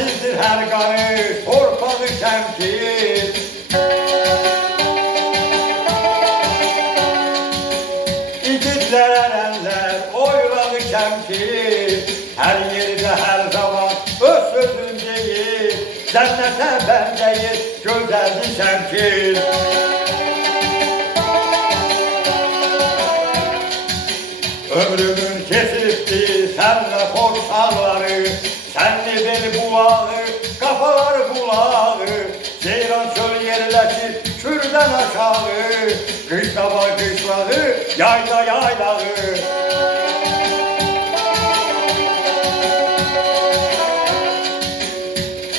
Əzizdir hər qarış, torpağı şəmkir. İgidlər, ərənlər, oylağı şəmkir. Hər yerdə, hər zaman öz sözün deyir. Cənnətə bəndəyir, gözəldir şəmkir. Ömrümün kesipti senle korsanları, senli bel bulağı, kafalar bulağı. Ceylan çöl yerleşir kürden aşağı, kışla var kışlağı, yayla yaylağı.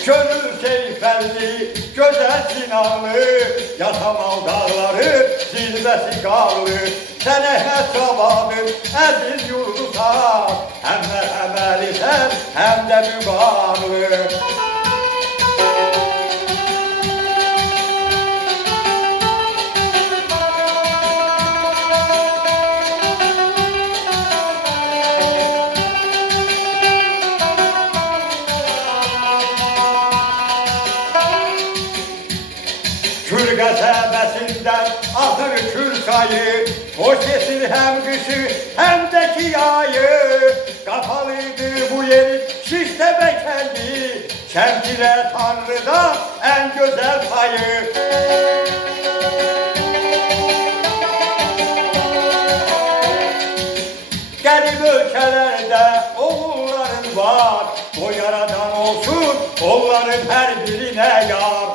Gönül seyfelli, güzel sinanlı, yasamal dağları, zirvesi karlı. Sen Əhməd Cavadın əziz yurdusan, hem mərhəməlisən, hem de mübarlı. Kür qəsəbəsindən axır kür çayı, o kesir hem kışı hem de ki yayı. Kapalıydı bu yerin Şiştebe kendi, Şemkire Tanrı'da en güzel payı. Garip ülkelerde oğulların var, o yaradan olsun onların her birine yar.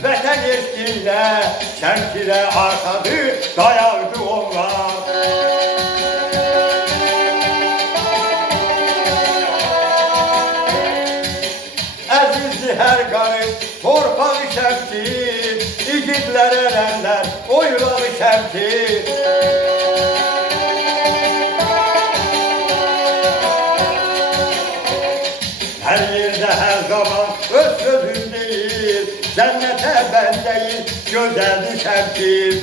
Vətən eşqində Şəmkirə arxadı dayardı onlar. Əzizdir hər qarış, torpağı Şəmkir. İgidlər, ərənlər, oylağı Şəmkir. Hər yerdə, hər zaman öz sözün deyir. Cennete bendeyim, güzeldi Şemkir.